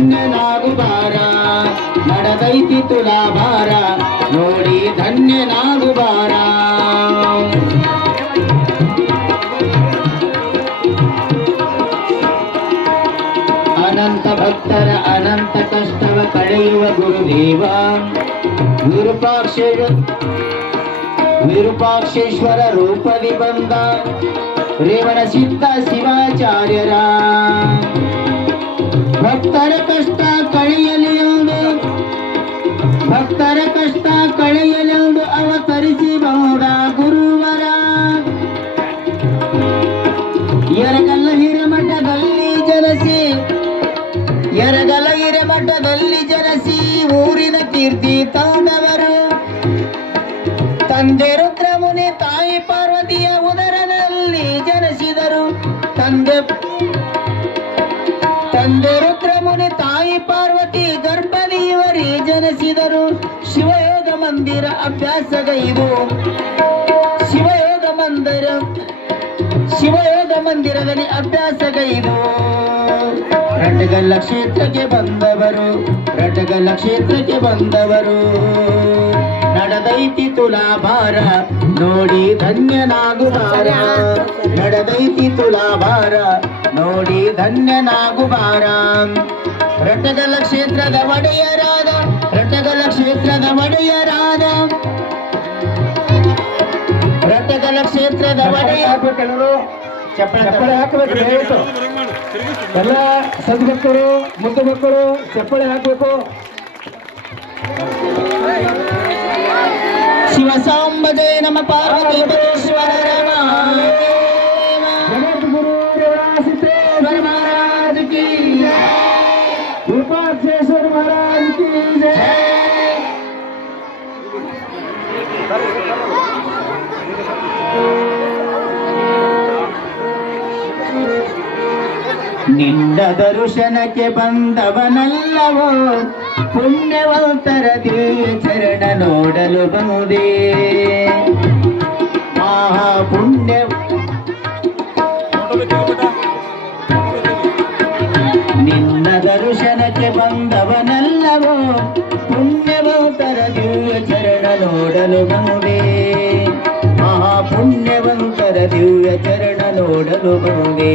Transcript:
ಧನ್ಯನಾಗುಬಾರ ನಡೆದೈತಿ ತುಲಾಭಾರ ನೋಡಿ ಧನ್ಯನಾಗುಬಾರ ಅನಂತ ಭಕ್ತರ ಅನಂತ ಕಷ್ಟವ ಕಳೆಯುವ ಗುರುದೇವ ವಿರೂಪಾಕ್ಷೇಶ್ವರ ರೂಪದಿ ಬಂದ ರೇವಣ ಸಿದ್ಧ ಶಿವಾಚಾರ್ಯರ ಭಕ್ತರ ಕಷ್ಟ ಕಳೆಯಲೆಂದು ಅವತರಿಸಿ ಬಂದ ಗುರುವರ ಎರಗಲ್ಲ ಹಿರೇಮಠದಲ್ಲಿ ಜನಸಿ ಊರಿನ ಕೀರ್ತಿ ತಂದವರು ತಂದೆ ರುದ್ರಮುನಿ ತಾಯಿ ಪಾರ್ವತಿಯ ಉದರದಲ್ಲಿ ಜನಿಸಿದರು. ತಂದೆ ರುದ್ರಮುನಿ ತಾಯಿ ಪಾರ್ವತಿ ಗರ್ಭದಿ ಇವರಿ ಜನಿಸಿದರು. ಶಿವಯೋಗ ಮಂದಿರ ಅಭ್ಯಾಸಗೈದು ಶಿವಯೋಗ ಮಂದಿರದಲ್ಲಿ ಅಭ್ಯಾಸಗೈದು ರಟಗಲ್ಲ ಕ್ಷೇತ್ರಕ್ಕೆ ಬಂದವರು ನಡೆದೈತಿ ತುಲಾಭಾರ ನೋಡಿ ಧನ್ಯನಾಗುಬಾರ ನಡೆದೈತಿ ತುಲಾಭಾರ ನೋಡಿ ಧನ್ಯನಾಗುಬಾರ ರಟಗಲ ಕ್ಷೇತ್ರದ ಒಡೆಯರಾದ ಕೆಲವರು ಚಪ್ಪಳೆ ಹಾಕಬೇಕು. ದಯವಿಟ್ಟು ಎಲ್ಲ ಸದ್ಭಕ್ತರು ಮುದ್ದು ಮಕ್ಕಳು ಚಪ್ಪಳೆ ಹಾಕಬೇಕು. ಶಿವ ಸಾಂಬ ಜಯ ನಮ ಪಾರ್ವತಿ ಪರಮೇಶ್ವರ ಜಗದ್ಗುರು ಸಿದ್ದೇಶ್ವರ ಮಹಾರಾಜ್ ಕಿ ವಿರೂಪಾಕ್ಷೇಶ್ವರ ಮಹಾರಾಜ್ ಕಿ ಜಯ. ನಿನ್ನ ದರ್ಶನಕ್ಕೆ ಬಂದವನಲ್ಲವೋ ಪುಣ್ಯವಂತರ ಚರಣ ನೋಡಲು ಬಂದೇ ಮಹಾಪುಣ್ಯ ನಿನ್ನ ದರ್ಶನಕ್ಕೆ ಬಂದವನಲ್ಲವೋ ಪುಣ್ಯವಂತರ ಚರಣ ನೋಡಲು ಬಂದೇ ಮಹಾಪುಣ್ಯವಂತರ ದಿವ್ಯ ಚರಣ ನೋಡಲು ಬಂದೇ